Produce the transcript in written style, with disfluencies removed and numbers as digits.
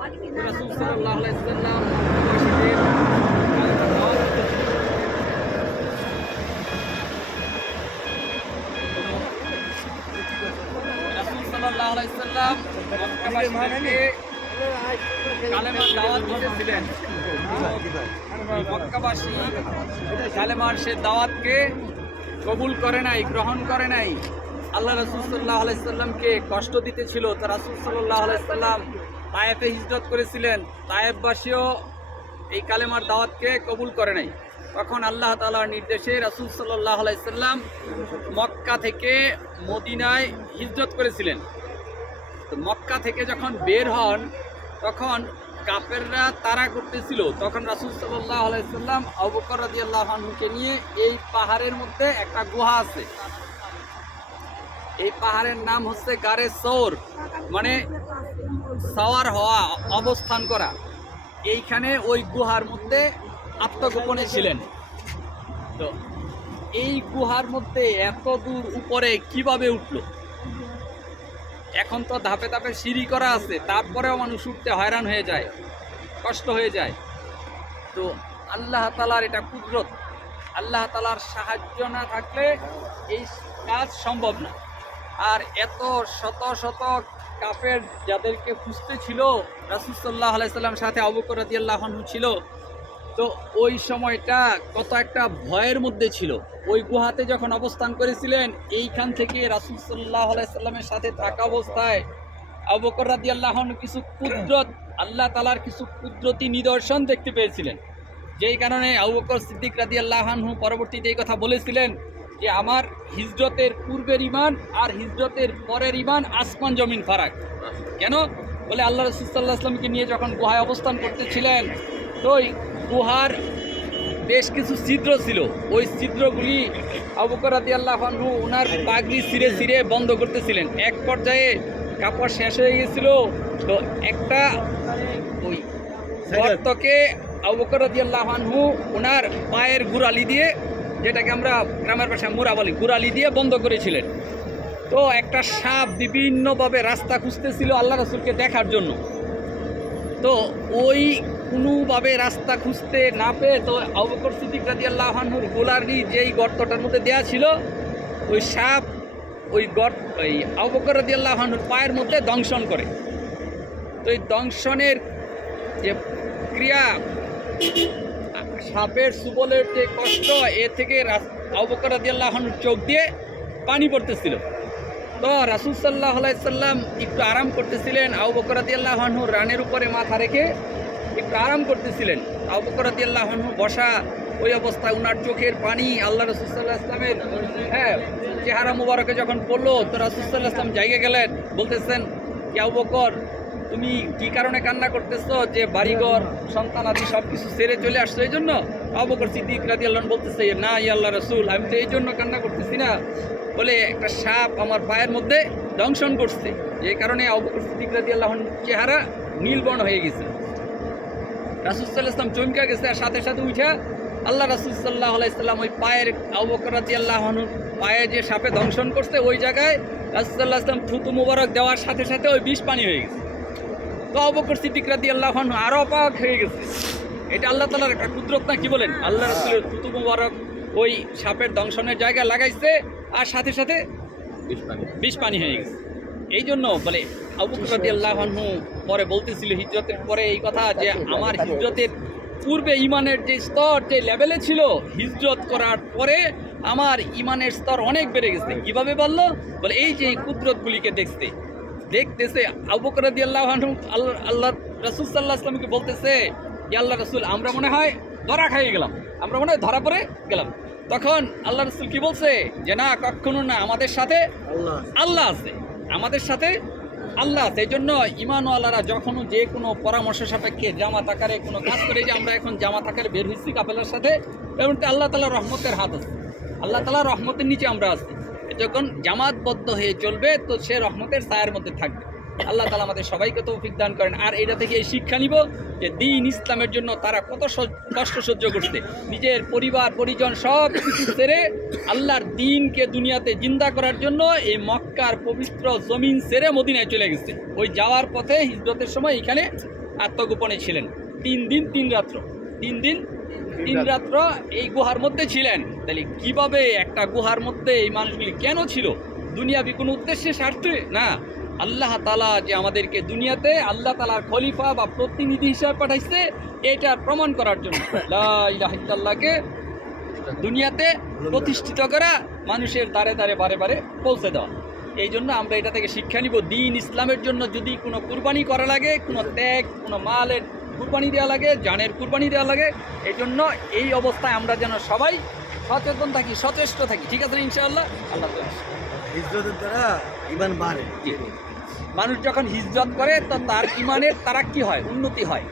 রাসূল সাল্লাল্লাহু আলাইহি ওয়াসাল্লাম মক্কাবাসীদের রাসূল সাল্লাল্লাহু আলাইহি ওয়াসাল্লাম মক্কাবাসীদেরকে কালেমার দাওয়াত দিয়েছিলেন। মক্কাবাসী কালেমার সে দাওয়াতকে কবুল করে নাই, গ্রহণ করে নাই। আল্লাহ রাসূল সাল্লাল্লাহু আলাইহি সাল্লামকে কষ্ট দিতেছিল। তো রাসূল সাল্লাল্লাহু আলাইহি সাল্লাম তায়েফে হিজরত করেছিলেন। তায়েফবাসীও এই কালেমার দাওয়াতকে কবুল করে নাই। তখন আল্লাহ তাআলার নির্দেশে রাসূল সাল্লাল্লাহু আলাইহি সাল্লাম মক্কা থেকে মদিনায় হিজরত করেছিলেন। তো মক্কা থেকে যখন বের হন তখন কাফেররা তাড়া করতেছিল। তখন রাসূল সাল্লাল্লাহু আলাইহি সাল্লাম আবু বকর রাদিয়াল্লাহু আনহুকে নিয়ে এই পাহাড়ের মধ্যে একটা গুহা আছে, এই পাহাড়ের নাম হচ্ছে গারে সৌর, মানে সাওয়ার হওয়া, অবস্থান করা। এইখানে ওই গুহার মধ্যে আত্মগোপনে ছিলেন। তো এই গুহার মধ্যে এত দূর উপরে কিভাবে উঠলো? এখন তো ধাপে ধাপে সিঁড়ি করা আছে, তারপরেও মানুষ উঠতে হয়রান হয়ে যায়, কষ্ট হয়ে যায়। তো আল্লাহ তাআলার এটা কুদরত। আল্লাহ তাআলার সাহায্য না থাকলে এই কাজ সম্ভব না। আর এত শত শত কাফের যাদেরকে খুঁজতে ছিল, রাসূল সাল্লাল্লাহু আলাইহি সাল্লাম সাথে আবু বকর রাদিয়াল্লাহু আনহু ছিল। তো ওই সময়টা কত একটা ভয়ের মধ্যে ছিল। ওই গুহাতে যখন অবস্থান করেছিলেন, এইখান থেকে রাসূল সাল্লাল্লাহু আলাইহি সাল্লামের সাথে থাকা অবস্থায় আবু বকর রাদিয়াল্লাহু আনহু কিছু কুদরত, আল্লাহ তাআলার কিছু কুদরতি নিদর্শন দেখতে পেয়েছিলেন। যেই কারণে আবু বকর সিদ্দিক রাদিয়াল্লাহু আনহু পরবর্তীতে এই কথা বলেছিলেন যে আমার হিজরতের পূর্বের ঈমান আর হিজরতের পরের ঈমান আসমান জমিন ফারাক। কেন? বলে আল্লাহ রাসূল সাল্লাল্লাহু আলাইহি ওয়াসাল্লামকে নিয়ে যখন গুহায় অবস্থান করতেছিলেন, তো ওই গুহার বেশ কিছু ছিদ্র ছিল। ওই ছিদ্রগুলি আবু বকর রাদিয়াল্লাহু আনহু ওনার পাগড়ি ছিঁড়ে ছিঁড়ে বন্ধ করতেছিলেন। এক পর্যায়ে কাপড় শেষ হয়ে গেছিল। তো একটা ওই গর্তকে আবু বকর রাদিয়াল্লাহু আনহু ওনার পায়ের গোড়ালি দিয়ে, যেটাকে আমরা গ্রামের ভাষায় মুরা বলি, গোড়ালি দিয়ে বন্ধ করেছিলেন। তো একটা সাপ বিভিন্নভাবে রাস্তা খুঁজতেছিল আল্লাহ রাসূলকে দেখার জন্য। তো ওই কোনোভাবে রাস্তা খুঁজতে না পেয়ে তো আবু বকর সিদ্দিক রাদিয়াল্লাহু আনহুর গোলারি যেই গর্তটার মধ্যে দেয়া ছিল, ওই সাপ ওই আবু বকর রাদিয়াল্লাহু আনহুর পায়ের মধ্যে দংশন করে। তো এই দংশনের যে ক্রিয়া, সাপের সুবলের যে কষ্ট, এ থেকে আবু বকর রাদিয়াল্লাহু আনহুর চোখ দিয়ে পানি পড়তেছিল। তো রাসূল সাল্লাল্লাহু আলাইহি সাল্লাম একটু আরাম করতেছিলেন। আবু বকর রাদিয়াল্লাহু আনহু রানের উপরে মাথা রেখে একটু আরাম করতেছিলেন। আবু বকর রাদিয়াল্লাহু আনহু বসা ওই অবস্থায় ওনার চোখের পানি আল্লাহ রাসূল সাল্লাল্লাহু আলাইহি সাল্লামের চেহারা মুবারকে যখন পড়লো, তো রাসূল সাল্লাল্লাহু আলাইহি সাল্লাম জায়গা গেলেন, বলতেছেন কি আবু বকর, তুমি কি কারণে কান্না করতেছো? যে বাড়িঘর সন্তান আদি সব কিছু ছেড়ে চলে আসছো এই জন্য? আবু বকর সিদ্দিক রাদিয়াল্লাহু আনহু বলতেছে, না ইয়া আল্লাহ রাসূল, আমি তো এই জন্য কান্না করতেছি না, বলে একটা সাপ আমার পায়ের মধ্যে দংশন করছে। যে কারণে আবু বকর সিদ্দিক রাদিয়াল্লাহু আনহুর চেহারা নীলবর্ণ হয়ে গেছে। রাসূল সাল্লাল্লাহু আলাইহি সাল্লাম চমকে গেছে, আর সাথে সাথে উঠে আল্লাহ রাসূল সাল্লাল্লাহু আলাইহি সাল্লাম ওই পায়ের আবু বকর রাদিয়াল্লাহু আনহুর পায়ে যে সাপে দংশন করছে, ওই জায়গায় রাসূল সাল্লাল্লাহু আলাইহি সাল্লাম থুতু মুবারক দেওয়ার সাথে সাথে ওই বিষ পানি হয়ে গেছে। তো আবু বকর সিদ্দিক রাদিয়াল্লাহু আনহু আরও অবাক হয়ে গেছে। এটা আল্লাহ তাআলার একটা কুদরত না? কি বলেন? আল্লাহ রাসূলের থুতু মুবারক ওই সাপের দংশনের জায়গায় লাগাইছে, আর সাথে সাথে বিষ পানি হয়ে গেছে। এই জন্য বলে আবু বকর রাদিয়াল্লাহু আনহু পরে বলতেছিল হিজরতের পরে এই কথা, যে আমার হিজরতের পূর্বে ইমানের যে স্তর, যে লেভেলে ছিল, হিজরত করার পরে আমার ইমানের স্তর অনেক বেড়ে গেছে। কিভাবে বললো? বলে এই যে কুদরতগুলিকে দেখতেছে আবু বকর রাদিয়াল্লাহু আনহু আল্লাহ রাসূল সাল্লাল্লাহু আলাইহি ওয়াসাল্লামকে বলতেছে, ইয়া আল্লাহ রাসূল, আমরা মনে হয় ধরা খাইয়ে গেলাম, আমরা মনে হয় ধরা পড়ে গেলাম। তখন আল্লাহ রাসূল কি বলছে? যে না, কখনো না, আমাদের সাথে আল্লাহ আছে, আমাদের সাথে আল্লাহ আছে। এই জন্য ঈমানওয়ালারা যখন যে কোনো পরামর্শ সাপেক্ষে জামাত আকারে কোনো কাজ করে, যে আমরা এখন জামাত আকারে বের হয়েছি কাফেলার সাথে, তেমন আল্লাহ তাআলার রহমতের হাত আছে, আল্লাহ তাআলার রহমতের নিচে আমরা আছি। যখন জামাতবদ্ধ হয়ে চলবে, তো সে রহমতের ছায়ার মধ্যে থাকবে। আল্লাহ তাআলা আমাদের সবাইকে তৌফিক দান করেন। আর এটা থেকে এই শিক্ষা নিব যে দ্বীন ইসলামের জন্য তারা কত কষ্ট সহ্য করছে, নিজের পরিবার পরিজন সব কিছু ছেড়ে আল্লাহর দ্বীনকে দুনিয়াতে জিন্দা করার জন্য এই মক্কার পবিত্র জমিন ছেড়ে মদিনায় চলে গেছে। ওই যাওয়ার পথে হিজরতের সময় এখানে আত্মগোপনে ছিলেন 3 দিন 3 রাত্র, 3 দিন 3 রাত্র এই গুহার মধ্যে ছিলেন। তাহলে কিভাবে একটা গুহার মধ্যে এই মানুষগুলি কেন ছিল? দুনিয়াবি কোনো উদ্দেশ্যে স্বার্থে না, আল্লাহ তাআলা যে আমাদেরকে দুনিয়াতে আল্লাহ তাআলার খলিফা বা প্রতিনিধি হিসাবে পাঠাইছে এটা প্রমাণ করার জন্য, লা ইলাহা ইল্লাল্লাহকে দুনিয়াতে প্রতিষ্ঠিত করা, মানুষের দ্বারে দ্বারে বারে বারে পৌঁছে দেওয়া। এই জন্য আমরা এটা থেকে শিক্ষা নিব, দ্বীন ইসলামের জন্য যদি কোনো কুরবানি করা লাগে, কোনো ত্যাগ, কোনো মালের কুরবানি দেওয়া লাগে, জানের কুরবানি দেওয়া লাগে, এই জন্য এই অবস্থায় আমরা যেন সবাই সচেতন থাকি, সচেষ্ট থাকি। ঠিক আছে ইনশাআল্লাহ। আল্লাহ হিজরতের দ্বারা ঈমান বাড়ে। মানুষ যখন হিজরত করে তো তার ঈমানের তারাক্কি হয়, উন্নতি হয়।